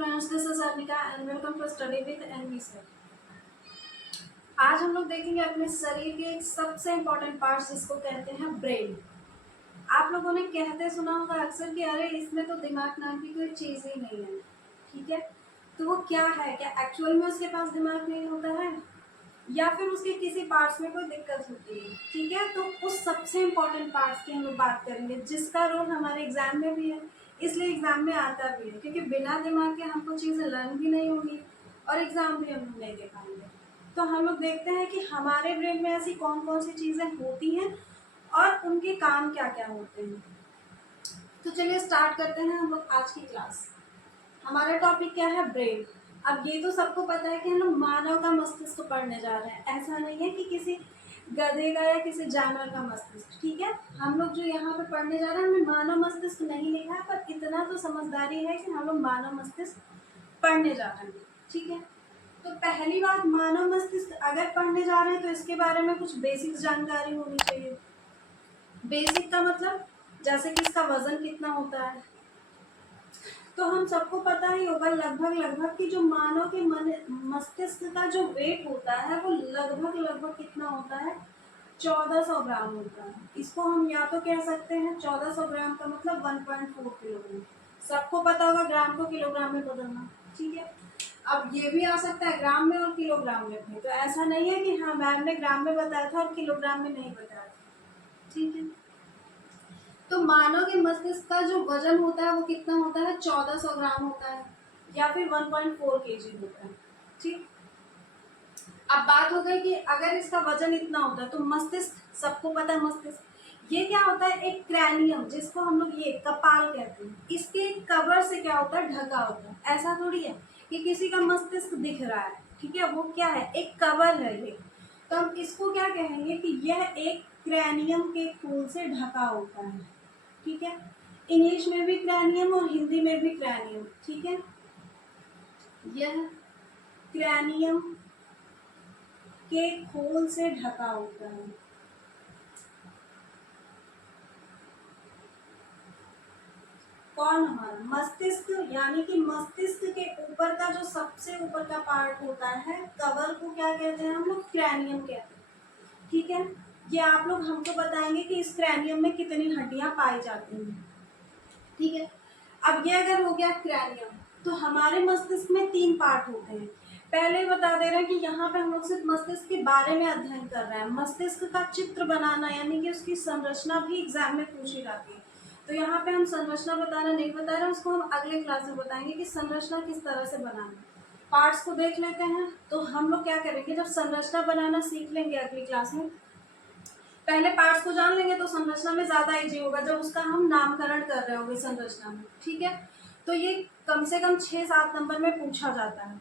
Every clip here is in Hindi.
Friends, this is Arnika and welcome to study with NV sir. आज हम लोग देखेंगे अपने शरीर के एक सबसे इम्पोर्टेंट पार्ट जिसको कहते हैं ब्रेन। आप लोगों ने कहते सुना होगा अक्सर कि अरे इसमें तो दिमाग नाम की कोई चीज़ ही नहीं है। ठीक है, तो वो क्या है? क्या एक्चुअल में उसके पास दिमाग नहीं होता है या फिर उसके किसी पार्ट्स में कोई दिक्कत होती है? ठीक है, तो उस सबसे इम्पोर्टेंट पार्ट्स की हम लोग बात करेंगे जिसका रोल हमारे एग्जाम में भी है, इसलिए एग्जाम में आता भी है, क्योंकि बिना दिमाग के हमको चीज़ें लर्न भी नहीं होंगी और एग्जाम भी हम लोग नहीं दे पाएंगे। तो हम लोग देखते हैं कि हमारे ब्रेन में ऐसी कौन कौन सी चीज़ें होती हैं और उनके काम क्या क्या होते हैं। तो चलिए स्टार्ट करते हैं हम लोग आज की क्लास। हमारा टॉपिक क्या है? ब्रेन। अब ये तो सबको पता है कि हम लोग मानव का मस्तिष्क पढ़ने जा रहे हैं, ऐसा नहीं है कि किसी गधे का या किसी जानवर का मस्तिष्क। ठीक है, हम लोग जो यहाँ पे पढ़ने जा रहे हैं हमने मानव मस्तिष्क नहीं लिखा है, पर इतना तो समझदारी है कि हम लोग मानव मस्तिष्क पढ़ने जा रहे हैं। ठीक है, तो पहली बात, मानव मस्तिष्क अगर पढ़ने जा रहे हैं तो इसके बारे में कुछ बेसिक जानकारी होनी चाहिए। बेसिक का मतलब जैसे कि इसका वजन कितना होता है, तो हम सबको पता ही होगा लगभग कि जो मानव के मस्तिष्क का जो वेट होता है वो लगभग कितना होता है? 1400 ग्राम होता है। इसको हम या तो कह सकते हैं 1400 ग्राम का मतलब 1.4 किलोग्राम। सबको पता होगा ग्राम को किलोग्राम में बदलना। ठीक है, अब ये भी आ सकता है ग्राम में और किलोग्राम में भी, तो ऐसा नहीं है कि हाँ मैम ने ग्राम में बताया था और किलोग्राम में नहीं बताया था। ठीक है, तो मानव के मस्तिष्क का जो वजन होता है वो कितना होता है? 1400 ग्राम होता है या फिर 1.4 केजी होता है। ठीक, अब बात हो गई कि अगर इसका वजन इतना होता है तो मस्तिष्क, सबको पता है मस्तिष्क ये क्या होता है? एक क्रैनियम, जिसको हम लोग ये कपाल कहते हैं, इसके कवर से क्या होता है? ढका होता है। ऐसा थोड़ी है कि किसी का मस्तिष्क दिख रहा है। ठीक है, वो क्या है? एक कवर है ये। तो हम इसको क्या कहेंगे कि यह एक क्रैनियम के खून से ढका होता है। ठीक है, इंग्लिश में भी क्रैनियम और हिंदी में भी क्रैनियम। ठीक है, यह क्रैनियम के खोल से ढका होता है। कौन? हमारा मस्तिष्क, यानी कि मस्तिष्क के ऊपर का जो सबसे ऊपर का पार्ट होता है कवर को क्या कहते हैं? हम लोग क्रैनियम कहते हैं। ठीक है, ये आप लोग हमको बताएंगे कि इस क्रैनियम में कितनी हड्डियां पाई जाती हैं। ठीक है, अब ये अगर हो गया क्रैनियम, तो हमारे मस्तिष्क में 3 पार्ट होते हैं। पहले बता दे रहे हैं कि यहाँ पे हम लोग सिर्फ मस्तिष्क के बारे में अध्ययन कर रहे हैं। मस्तिष्क का चित्र बनाना यानी कि उसकी संरचना भी एग्जाम में पूछी जाती है। तो यहाँ पे हम संरचना बताना नहीं बता रहे हैं, उसको हम अगले क्लास में बताएंगे कि संरचना किस तरह से बनाना। पार्ट्स को देख लेते हैं। तो हम लोग क्या करेंगे, जब संरचना बनाना सीख लेंगे अगली क्लास में, पहले पार्ट्स को जान लेंगे तो संरचना में ज्यादा इजी होगा जब उसका हम नामकरण कर रहे होंगे संरचना में। ठीक है, तो ये कम से कम 6-7 नंबर में पूछा जाता है।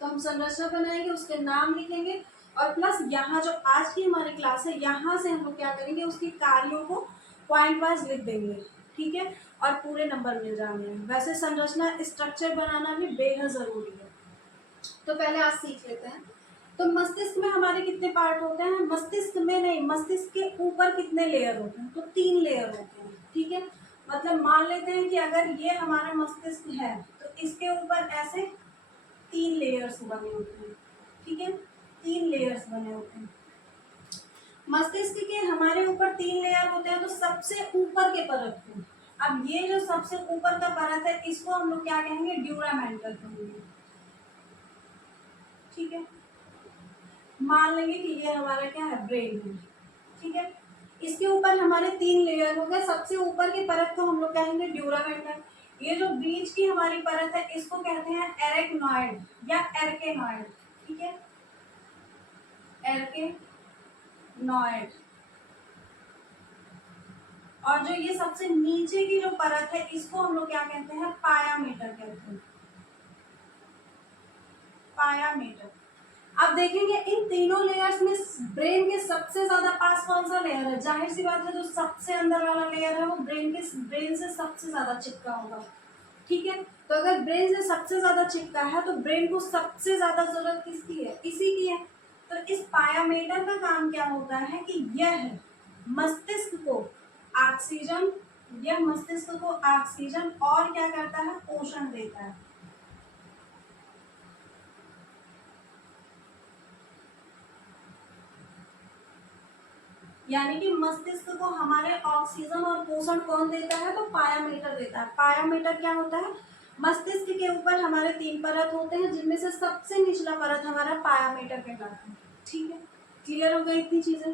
तो हम संरचना बनाएंगे, उसके नाम लिखेंगे और प्लस यहाँ जो आज की हमारी क्लास है यहाँ से हम लोग क्या करेंगे, उसके कार्यों को पॉइंट वाइज लिख देंगे। ठीक है, और पूरे नंबर मिल जाएंगे। वैसे संरचना स्ट्रक्चर बनाना भी बेहद जरूरी है, तो पहले आज सीख लेते हैं। तो मस्तिष्क में हमारे कितने पार्ट होते हैं? मस्तिष्क में नहीं, मस्तिष्क के ऊपर कितने लेयर होते हैं? तो 3 लेयर होते हैं। ठीक है, मतलब मान लेते हैं कि अगर ये हमारा मस्तिष्क है तो इसके ऊपर ऐसे 3 लेयर्स बने होते हैं। ठीक है, 3 लेयर्स बने होते हैं मस्तिष्क के। हमारे ऊपर 3 लेयर होते हैं, तो सबसे ऊपर के परत को, अब ये जो सबसे ऊपर का परत है इसको हम लोग क्या कहेंगे? ड्यूरामेंटल कहेंगे। ठीक है, मान लेंगे कि ये हमारा क्या है? ब्रेन है। ठीक है, इसके ऊपर हमारे 3 लेयर हो गए। सबसे ऊपर की परत को हम लोग कहेंगे ड्यूरामेंटल। ये जो बीच की हमारी परत है इसको कहते हैं एरेक्नॉइड या एर्केनॉइड। ठीक है, एर्केनॉइड। और जो ये सबसे नीचे की जो परत है इसको हम लोग क्या कहते हैं? पायामेटर कहते हैं। पायामेटर। अब देखेंगे इन तीनों लेयर्स में ब्रेन के सबसे ज्यादा पास कौन सा लेयर है? जाहिर सी बात है जो सबसे अंदर वाला लेयर है वो ब्रेन से सबसे ज्यादा चिपका होगा। ठीक है, तो अगर ब्रेन से सबसे ज्यादा चिपका है तो ब्रेन को सबसे ज्यादा जरूरत किसकी है? इसी की है। तो इस पायामेटर का काम क्या होता है कि यह मस्तिष्क को ऑक्सीजन और क्या करता है? पोषण देता है। यानी कि मस्तिष्क को हमारे ऑक्सीजन और पोषण कौन देता है, तो पायामेटर देता है। पायामेटर क्या होता है, मस्तिष्क के ऊपर हमारे 3 परत होते हैं, जिनमें से सबसे निचला परत हमारा पायामेटर कहलाता है। ठीक है, क्लियर हो गई इतनी चीजें।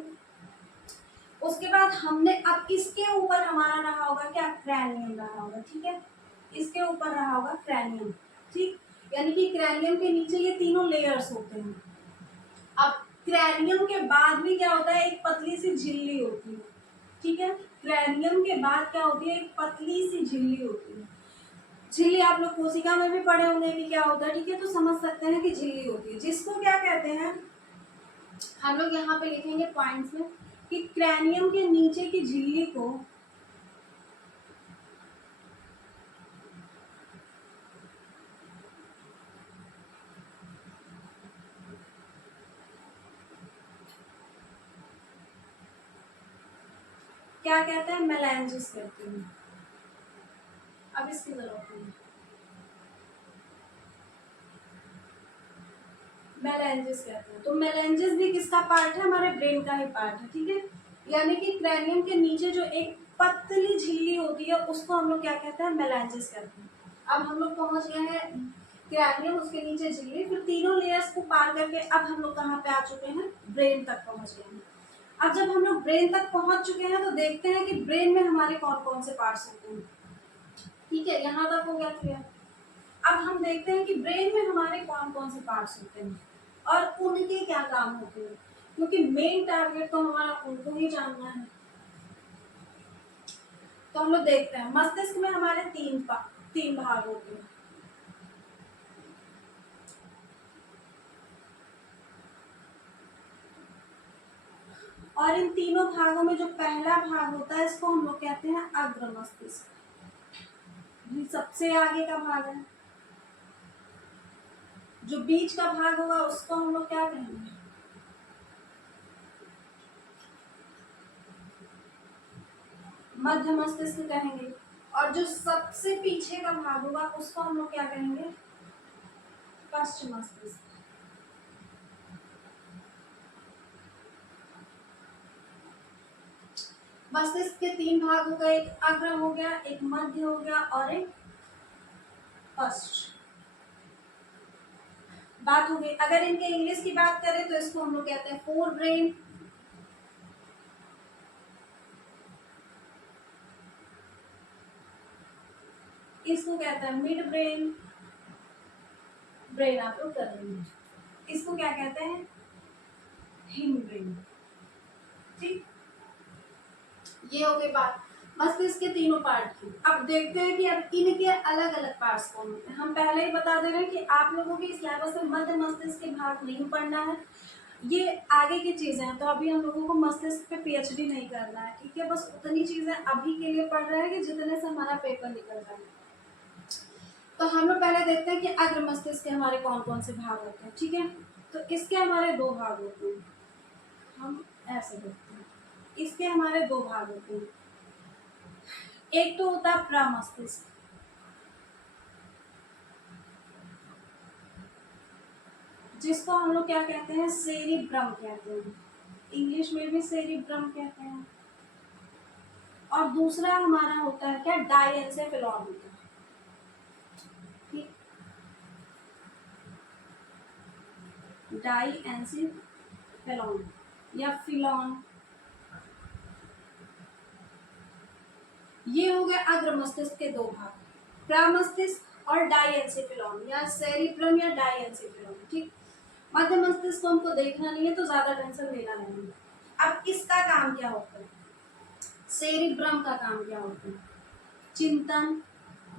उसके बाद हमने अब इसके ऊपर हमारा रहा होगा क्या, क्रैनियम रहा होगा। ठीक है, इसके ऊपर रहा होगा क्रैनियम। ठीक, यानी कि क्रैनियम के नीचे ये तीनों लेयर्स होते हैं। अब क्रैनियम के बाद भी क्या होता है, एक पतली सी झिल्ली होती है। ठीक है, क्रैनियम के बाद क्या होती है, एक पतली सी झिल्ली होती है। झिल्ली आप लोग कोशिका में भी पढ़े होंगे कि क्या होता है। ठीक है, तो समझ सकते हैं कि झिल्ली होती है, जिसको क्या कहते हैं, हम लोग यहाँ पे लिखेंगे पॉइंट्स में कि क्रैनियम के नीचे की झिल्ली को क्या कहते हैं, मेलेंजिस कहते हैं। अब इसकी जरूरत नहीं, मेलेंजिस कहते हैं। तो मेलेंजिस भी किसका पार्ट है, हमारे ब्रेन का ही पार्ट है। ठीक है, यानी कि क्रैनियम के नीचे जो एक पतली झिल्ली होती है उसको हम लोग क्या कहते हैं, मेलेंजिस कहते हैं। अब हम लोग पहुंच गए हैं क्रैनियम, उसके नीचे झिल्ली, फिर तीनों लेयर्स को पार करके अब हम लोग कहाँ पे आ चुके हैं, ब्रेन तक पहुंच गए हैं। अब जब हम लोग ब्रेन तक पहुंच चुके हैं तो देखते हैं कि ब्रेन में हमारे कौन कौन से पार्ट्स होते हैं। ठीक है, यहाँ तक हो गया क्लियर। अब हम देखते हैं कि ब्रेन में हमारे कौन कौन से पार्ट्स होते हैं और उनके क्या काम होते हैं, क्योंकि मेन टारगेट तो हमारा उनको ही जानना है। तो हम लोग देखते हैं, मस्तिष्क में हमारे तीन भाग होते हैं। और इन तीनों भागों में जो पहला भाग होता है इसको हम लोग कहते हैं अग्र मस्तिष्क, ये सबसे आगे का भाग है। जो बीच का भाग होगा उसको हम लोग क्या कहेंगे, मध्य मस्तिष्क कहेंगे। और जो सबसे पीछे का भाग होगा उसको हम लोग क्या कहेंगे, पश्चिम मस्तिष्क। मस्तिष्क के 3 भाग हो गए, एक अग्र हो गया, एक मध्य हो गया और एक पश्च। बात हो गई। अगर इनके इंग्लिश की बात करें तो इसको हम लोग कहते हैं फोर ब्रेन, इसको कहते हैं मिड ब्रेन, ब्रेन आप लोग कर रहे हैं, इसको क्या कहते हैं, हिम ब्रेन। ठीक, ये हो गई बात मस्तिष्क के तीनों पार्ट की। अब देखते हैं कि अब इनके अलग अलग पार्ट्स कौन होते हैं। हम पहले ही बता दे रहे हैं कि आप लोगों की सिलेबस में मध्य मस्तिष्क के भाग नहीं पढ़ना है, ये आगे की चीजें हैं। तो अभी हम लोगों को मस्तिष्क पे पीएचडी नहीं करना है। ठीक है, बस उतनी चीजें अभी के लिए पढ़ रहे हैं कि जितने से हमारा पेपर निकल जाए। तो हम लोग पहले देखते हैं कि अग्र मस्तिष्क के हमारे कौन कौन से भाग होते हैं। ठीक है, तो इसके हमारे 2 भाग होते हैं, हम ऐसे देखते हैं, इसके हमारे 2 भाग होते हैं। एक तो होता है प्रमस्तिष्क, जिसको हम लोग क्या कहते हैं, सेरिब्रम कहते हैं, इंग्लिश में भी सेरिब्रम कहते हैं। और दूसरा हमारा होता है क्या, डाइएन्सेफेलॉन होता है। ठीक, डाइएन्सेफेलॉन या फिलॉन, ये हो गए अग्र मस्तिष्क के 2 भाग, प्रमस्तिष्क और डाइएन्सेफेलॉन या सेरिब्रम या डाइएन्सेफेलॉन। ठीक, मध्य मस्तिष्क को हमको देखना नहीं है तो ज्यादा टेंशन लेना नहीं है। अब इसका काम क्या होता है, सेरिब्रम का काम क्या होता है, चिंतन,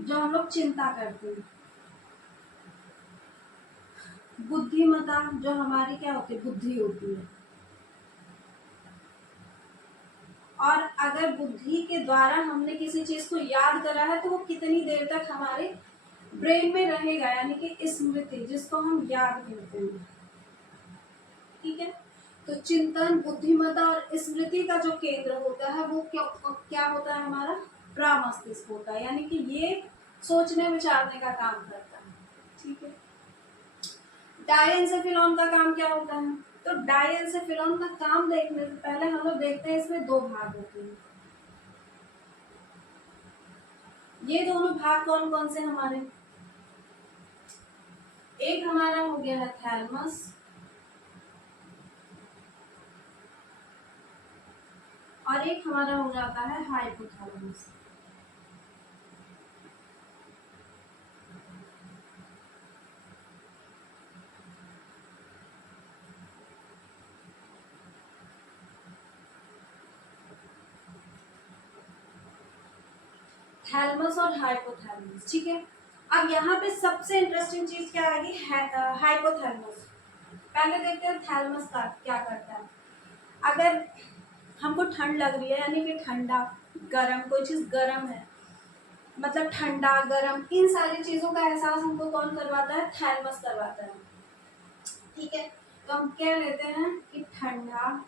जो हम लोग चिंता करते हैं। बुद्धिमत्ता, जो हमारी क्या होती है, बुद्धि होती है। और अगर बुद्धि के द्वारा हमने किसी चीज को याद करा है तो वो कितनी देर तक हमारे ब्रेन में रहेगा, यानी कि स्मृति, जिसको हम याद करते हैं। ठीक है, तो चिंतन, बुद्धिमत्ता और स्मृति का जो केंद्र होता है वो क्या होता है, हमारा प्रमस्तिष्क होता है, यानी कि ये सोचने विचारने का काम करता है। ठीक है, डायएन्सेफेलॉन का काम क्या होता है, तो डाइएंसेफिलॉन का काम देखने से पहले हम लोग देखते हैं इसमें दो भाग होते हैं। ये दोनों भाग कौन कौन से हमारे, एक हमारा हो गया है थैलमस और एक हमारा हो जाता है हाइपोथैलेमस। थैलमस और हाइपोथैलेमस, ठीक है। अब यहाँ पे सबसे इंटरेस्टिंग चीज क्या आएगी, हाइपोथैलेमस। पहले देखते हैं थैलमस का क्या करता है। अगर हमको ठंड लग रही है, यानी कि ठंडा गरम, कोई चीज गरम है, मतलब ठंडा गरम, इन सारी चीजों का एहसास हमको कौन करवाता है, थैलमस करवाता है, ठीक है। तो हम कह लेते हैं कि ठंडा,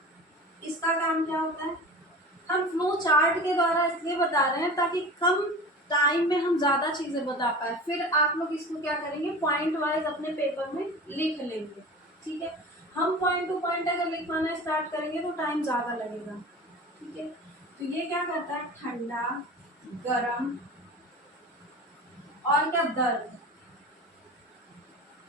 इसका काम क्या होता है, हम फ्लो चार्ट के द्वारा इसलिए बता रहे हैं ताकि कम टाइम में हम ज्यादा चीजें बता पाए। फिर आप लोग इसको क्या करेंगे, पॉइंट वाइज अपने पेपर में लिख लेंगे, ठीक है। हम पॉइंट टू पॉइंट अगर लिखवाना स्टार्ट करेंगे तो टाइम ज्यादा लगेगा, ठीक है। तो ये क्या करता है, ठंडा गरम और क्या, दर्द,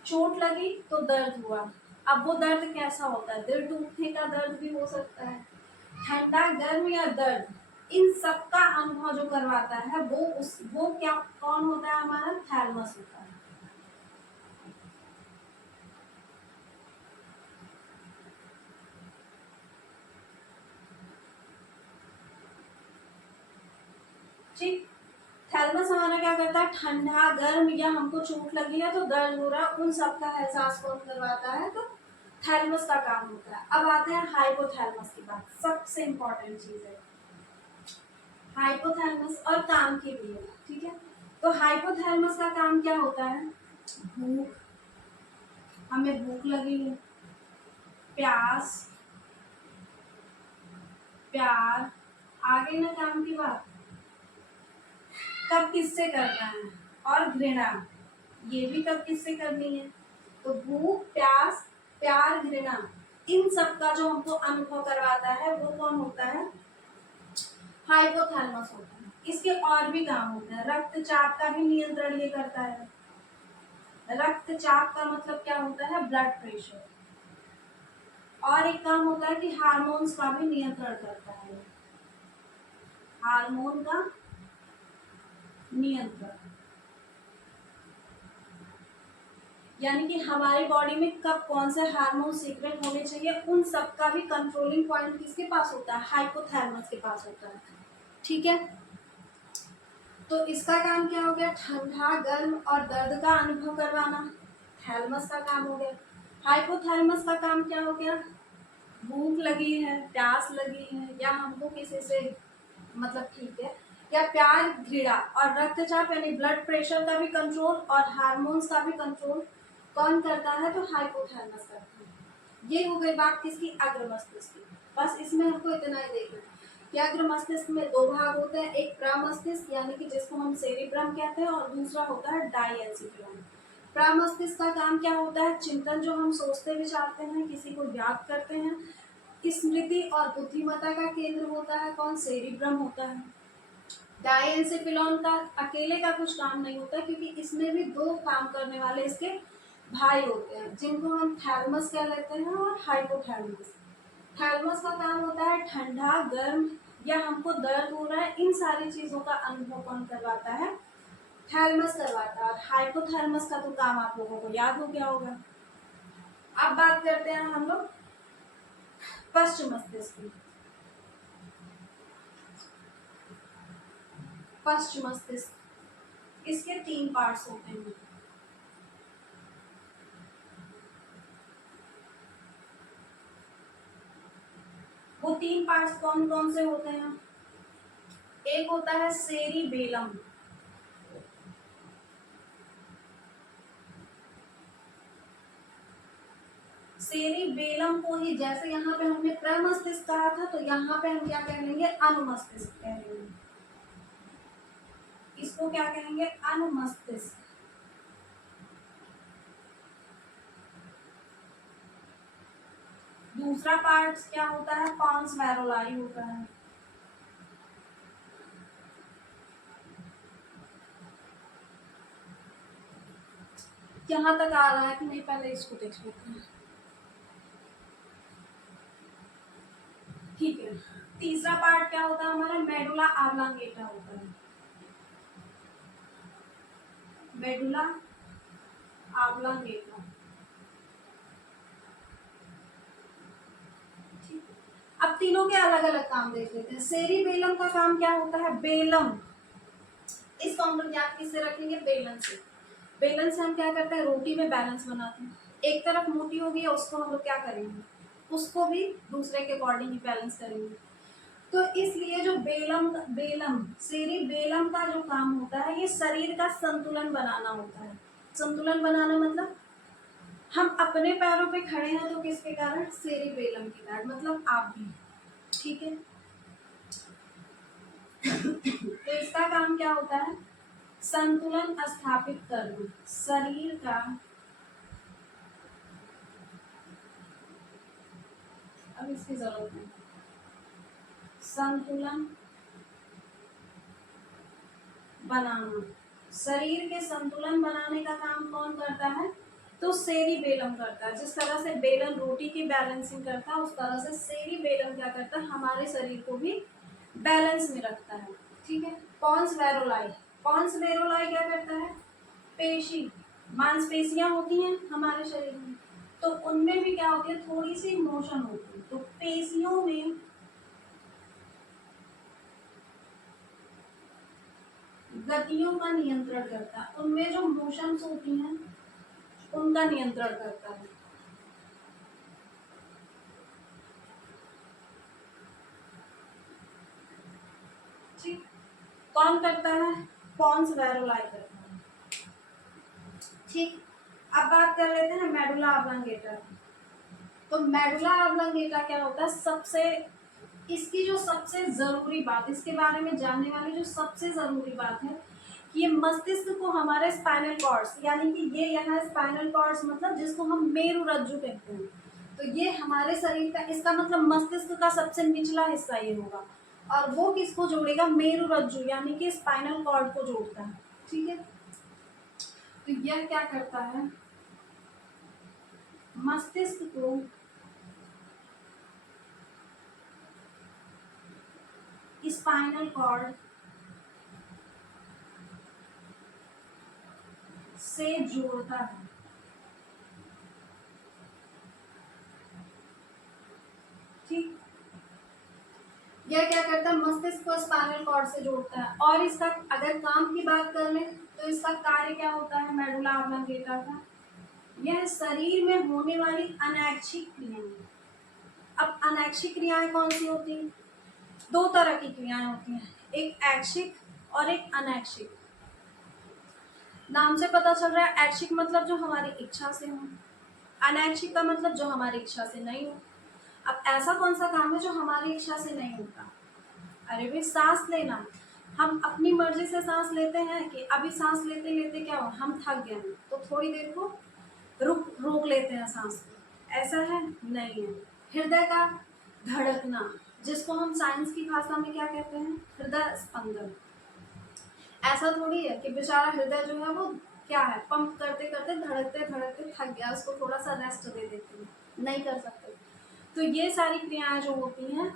चोट लगी तो दर्द हुआ। अब वो दर्द कैसा होता है, दिल टूटने का दर्द भी हो सकता है, ठंडा गर्म या दर्द, इन सब का अनुभव जो करवाता है वो क्या कौन होता है, हमारा थैलमस होता है। ठीक, थैलमस हमारा क्या करता है, ठंडा गर्म या हमको चोट लगी है तो दर्द हो रहा है, उन सब का एहसास कौन करवाता है, तो थैलमस का काम होता है। अब आते हैं हाइपोथैलमस की बात, सबसे इंपॉर्टेंट चीज है हाइपोथैलमस, और काम के लिए, ठीक है। तो हाइपोथैलमस का काम क्या होता है, भूख, हमें भूख लगी है, प्यास, प्यार, आगे ना काम की बात, कब किससे करना है, और घृणा, ये भी कब किससे करनी है। तो भूख, प्यास, प्यार, घृणा, इन सब का जो हमको अनुभव करवाता है वो कौन होता है, हाइपोथैलेमस होता है। इसके और भी काम होते हैं, रक्तचाप का भी नियंत्रण ये करता है। रक्तचाप का मतलब क्या होता है, ब्लड प्रेशर। और एक काम होता है कि हार्मोन्स का भी नियंत्रण करता है, हार्मोन का नियंत्रण, यानी कि हमारी बॉडी में कब कौन से हार्मोन सीक्रेट होने चाहिए, उन सब का भी कंट्रोलिंग पॉइंट किसके पास होता है, हाइपोथैलेमस के पास होता है, ठीक है। तो इसका काम क्या हो गया, ठंडा गर्म और दर्द का अनुभव करवाना, थैलमस का काम हो गया। हाइपोथैलेमस का काम क्या हो गया, भूख लगी है, प्यास लगी है, या हमको किसी से मतलब ठीक है, या प्यार, घृणा और रक्तचाप यानी ब्लड प्रेशर का भी कंट्रोल और हार्मोन्स का भी कंट्रोल कौन करता है, तो हाइपोथैलेमस करता है। ये हो गई बात किसकी, अग्र मस्तिष्क की। बस इसमें हमको इतना ही देखना है कि अग्र मस्तिष्क में दो भाग होते हैं, एक प्रमस्तिष्क यानी कि जिसको हम सेरिब्रम कहते हैं, और दूसरा होता है डाइएंसिफिलम। प्रमस्तिष्क का काम क्या होता है, चिंतन, जो हम सोचते विचारते हैं, किसी को याद करते हैं, स्मृति और बुद्धिमत्ता का केंद्र होता है कौन, सेरिब्रम होता है। डाइएंसेफिलॉन का अकेले का कुछ काम नहीं होता, क्योंकि इसमें भी दो काम करने वाले इसके भाई होते हैं, जिनको हम थैलमस कह लेते हैं और हाइपोथैलेमस। थैलमस का काम होता है ठंडा गर्म या हमको दर्द हो रहा है, इन सारी चीजों का अनुभव कौन करवाता है, थैलमस करवाता है। और हाइपोथैलेमस का तो काम आप लोगों को याद हो गया होगा। अब बात करते हैं हम लोग पश्चिम मस्तिष्क की। पश्चिम मस्तिष्क, इसके तीन पार्ट्स होते हैं। वो तीन पार्ट्स कौन कौन से होते हैं, एक होता है सेरिबेलम, सेरिबेलम को ही, जैसे यहाँ पे हमने प्रमस्तिष्क कहा था, तो यहाँ पे हम क्या कह लेंगे, अनुमस्तिष्क कह लेंगे, इसको क्या कहेंगे, अनुमस्तिष्क। दूसरा पार्ट क्या होता है, पॉन्स वेरोलाई होता है। यहाँ तक आ रहा है कि नहीं, पहले इसको देख लेते हैं। ठीक है, तीसरा पार्ट क्या होता है हमारा, मेडुला ऑब्लांगेटा होता है। Medulla oblongata. अब तीनों के अलग अलग काम देख लेते हैं। सेरिबेलम का काम क्या होता है, बेलम, इसको हम लोग याद किससे रखेंगे, बेलन से। बेलन से हम क्या करते हैं, रोटी में बैलेंस बनाते हैं। एक तरफ मोटी होगी उसको हम लोग क्या करेंगे, उसको भी दूसरे के अकॉर्डिंग ही बैलेंस करेंगे। तो इसलिए जो बेलम सेरिबेलम का जो काम होता है, ये शरीर का संतुलन बनाना होता है। संतुलन बनाना मतलब हम अपने पैरों पे खड़े हैं तो किसके कारण, सेरिबेलम के कारण, मतलब आप भी। ठीक है, तो इसका काम क्या होता है, संतुलन स्थापित करना, शरीर का अब इसकी जरूरत नहीं, संतुलन बनाना, शरीर के संतुलन बनाने का काम कौन करता है, तो सेरिबेलम करता है। जिस तरह से बेलन रोटी की बैलेंसिंग करता है, उस तरह से सेरिबेलम क्या करता है, हमारे शरीर को भी बैलेंस में रखता है। ठीक है, पॉन्स वेरोलाई, पॉन्स वेरोलाई क्या करता है, पेशी, मांसपेशियां होती हैं हमारे शरीर में, तो उनमें भी क्या होती है, थोड़ी सी मोशन होती है, तो पेशियों में गतियों का नियंत्रण करता है, उनमें जो मोशंस होती हैं उनका नियंत्रण करता है। ठीक, कौन करता है, पॉन्स वेरोलाई करता है। ठीक, अब बात कर लेते हैं मेडुला ऑब्लांगेटा। तो मेडुला ऑब्लांगेटा क्या होता है, सबसे इसकी जो सबसे जरूरी बात, इसके बारे में जानने वाली जो सबसे जरूरी बात है कि ये मस्तिष्क को हमारे स्पाइनल कॉर्ड्स, यानी कि ये यहाँ स्पाइनल कॉर्ड्स मतलब जिसको हम मेरुरज्जु कहते हैं, तो ये हमारे शरीर का, इसका मतलब मस्तिष्क का सबसे निचला हिस्सा ये होगा, और वो किसको जोड़ेगा, मेरुरज्जु यानी कि स्पाइनल कॉर्ड को जोड़ता है। ठीक है, तो यह क्या करता है, मस्तिष्क को स्पाइनल कॉर्ड से जोड़ता है। ठीक, यह क्या करता है, मस्तिष्क को स्पाइनल कॉर्ड से जोड़ता है। और इसका अगर काम की बात कर लें तो इसका कार्य क्या होता है मेडुला ऑब्लांगेटा का, यह शरीर में होने वाली अनैच्छिक क्रियाएं। अब अनैच्छिक क्रियाएं कौन सी होती हैं, दो तरह की क्रियाएं होती हैं, एक ऐच्छिक और एक अनैच्छिक। नाम से पता चल रहा है, ऐच्छिक मतलब जो हमारी इच्छा से हो, अनैच्छिक का मतलब जो हमारी इच्छा से नहीं हो। अब ऐसा कौन सा काम है जो हमारी इच्छा से नहीं होता, अरे भाई सांस लेना, हम अपनी मर्जी से सांस लेते हैं कि अभी सांस लेते लेते क्या हो, हम थक गए हैं तो थोड़ी देर को रोक लेते हैं सांस को, ऐसा है नहीं है। हृदय का धड़कना, जिसको हम साइंस की भाषा में क्या कहते हैं, हृदय स्पंदन, ऐसा थोड़ी है कि बेचारा हृदय जो है वो क्या है, पंप करते करते धड़कते धड़कते थक गया, उसको थोड़ा सा रेस्ट दे देते हैं, नहीं कर सकते। तो ये सारी क्रियाएं जो होती हैं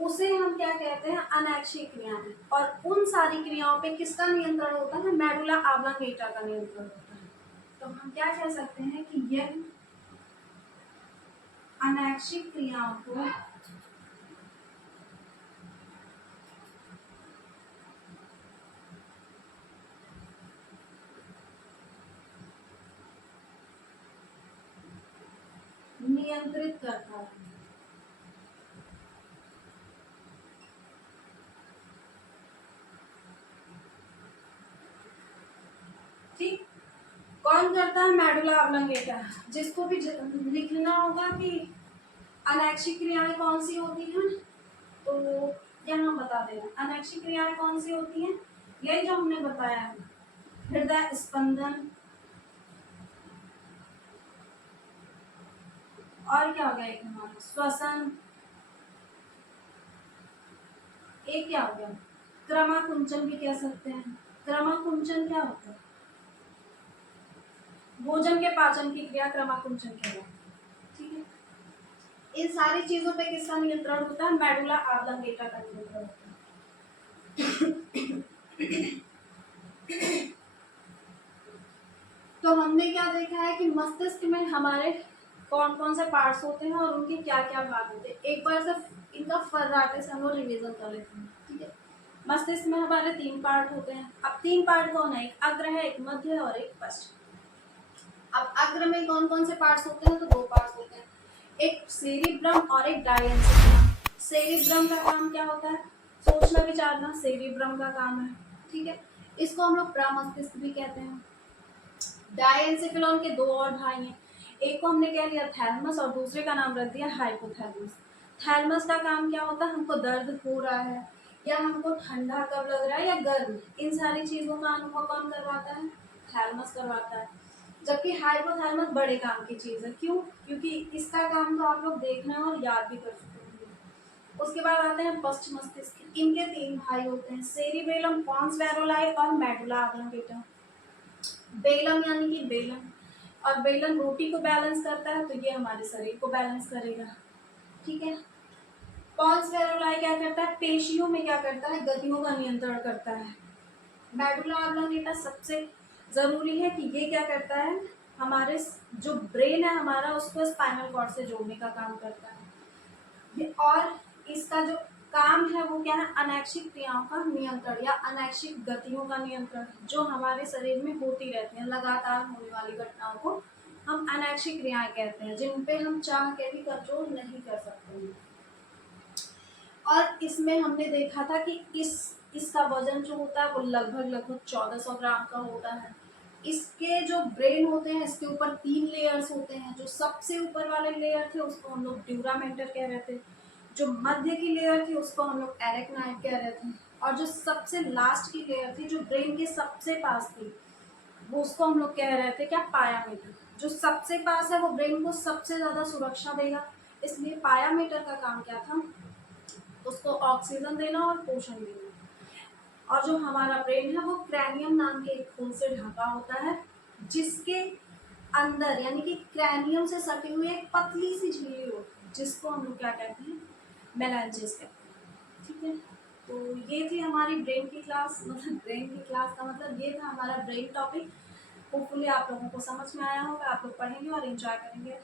उसे हम क्या कहते हैं, अनैच्छिक क्रियाएं। और उन सारी क्रियाओं पे किसका नियंत्रण होता है, मेडुला ऑब्लांगेटा का नियंत्रण होता है। तो हम क्या कह सकते हैं कि यह अनैच्छिक क्रियाओं को नियंत्रित करता है। ठीक, कौन करता है, मेडुला ऑब्लांगेटा। जिसको भी लिखना होगा कि अनैच्छिक क्रियाएं कौन सी होती हैं, तो यहाँ बता देना अनैच्छिक क्रियाएं कौन सी होती हैं, यही जो हमने बताया है, हृदय स्पंदन, और क्या हो गया एक हमारा श्वसन, एक क्या हो गया क्रमाकुंचन भी कह सकते हैं। क्रमाकुंचन क्या होता है? भोजन के पाचन की क्रिया क्रमाकुंचन कहलाती है। ठीक है, इन सारी चीजों पे किसका नियंत्रण होता है? मेडुला ऑब्लोंगेटा का नियंत्रण होता है। तो हमने क्या देखा है कि मस्तिष्क में हमारे कौन कौन से पार्ट्स होते हैं और उनके क्या क्या भाग होते हैं। एक बार सिर्फ इनका फर्राटे से हम लोग रिविजन कर लेते हैं। ठीक है, मस्तिष्क में हमारे 3 पार्ट होते हैं। अब 3 पार्ट कौन है? एक अग्र है, एक मध्य है और एक पश्च। अब अग्र में कौन कौन से पार्ट्स होते हैं? तो 2 पार्ट्स होते हैं, एक सेरिब्रम और एक डायंसिफिलम। सेरिब्रम का काम क्या होता है? सोचना विचारना सेरिब्रम का काम है। ठीक है, इसको हम लोग प्रमस्तिष्क भी कहते हैं। डायंसिफिलम के 2 और भाई हैं, एक को हमने कह लिया थैलमस और दूसरे का नाम रख दिया हाइपोथैलमस। थैलमस का काम क्या होता है? हमको दर्द हो रहा है या हमको ठंडा कब लग रहा है या गर्म, इन सारी चीजों का अनुभव कौन करवाता है? थैलमस करवाता है। जबकि हाइपोथैलमस बड़े काम की चीज है। क्यों? क्योंकि इसका काम तो आप लोग देखना और याद भी कर चुके होंगे। उसके बाद आते हैं पश्च मस्तिष्क। इनके 3 भाई होते हैं, सेरिबेलम, पॉन्स वेरोलाई और मेडुला ऑब्लोंगेटा। बेलम यानी कि बेलन, और बेलन रोटी को बैलेंस करता है, तो ये हमारे शरीर को बैलेंस करेगा। ठीक है, पॉन्स वेरोलाई क्या करता है? पेशियों में क्या करता है? गतियों का नियंत्रण करता है। मेडुला ऑब्लोंगेटा सबसे जरूरी है कि ये क्या करता है? हमारे जो ब्रेन है हमारा, उसको स्पाइनल कॉर्ड से जोड़ने का काम करता है। और इसका जो काम है वो क्या है? अनैच्छिक क्रियाओं का नियंत्रण या अनैच्छिक गतियों का नियंत्रण, जो हमारे शरीर में होती रहती हैं, लगातार होने वाली घटनाओं को हम अनैच्छिक क्रियाएं कहते हैं, जिन पे हम चाह के भी कंट्रोल नहीं कर सकते हैं। और इसमें हमने देखा था कि इसका वजन जो होता है वो लगभग 1400 ग्राम का होता है। इसके जो ब्रेन होते हैं, इसके ऊपर 3 लेयर्स होते हैं। जो सबसे ऊपर वाले लेयर थे उसको हम लोग ड्यूरामेंटर कह रहे थे, जो मध्य की लेयर थी उसको हम लोग एरेक्नाइड कह रहे थे, और जो सबसे लास्ट की लेयर थी जो ब्रेन के सबसे पास थी वो उसको हम लोग कह रहे थे क्या? पायामीटर। जो सबसे पास है वो ब्रेन को सबसे ज्यादा सुरक्षा देगा, इसलिए पायामीटर का काम क्या था? उसको ऑक्सीजन देना और पोषण देना। और जो हमारा ब्रेन है वो क्रैनियम नाम के एक खून से ढका होता है, जिसके अंदर यानी कि क्रैनियम से सटी हुई एक पतली सी झिल्ली होती है, जिसको हम लोग क्या कहते हैं? मेलांजेस कहते हैं। ठीक है, तो ये थी हमारी ब्रेन की क्लास। मतलब ब्रेन की क्लास का मतलब ये था हमारा ब्रेन टॉपिक। होपफुली आप लोगों को समझ में आया होगा, आप लोग पढ़ेंगे और एंजॉय करेंगे।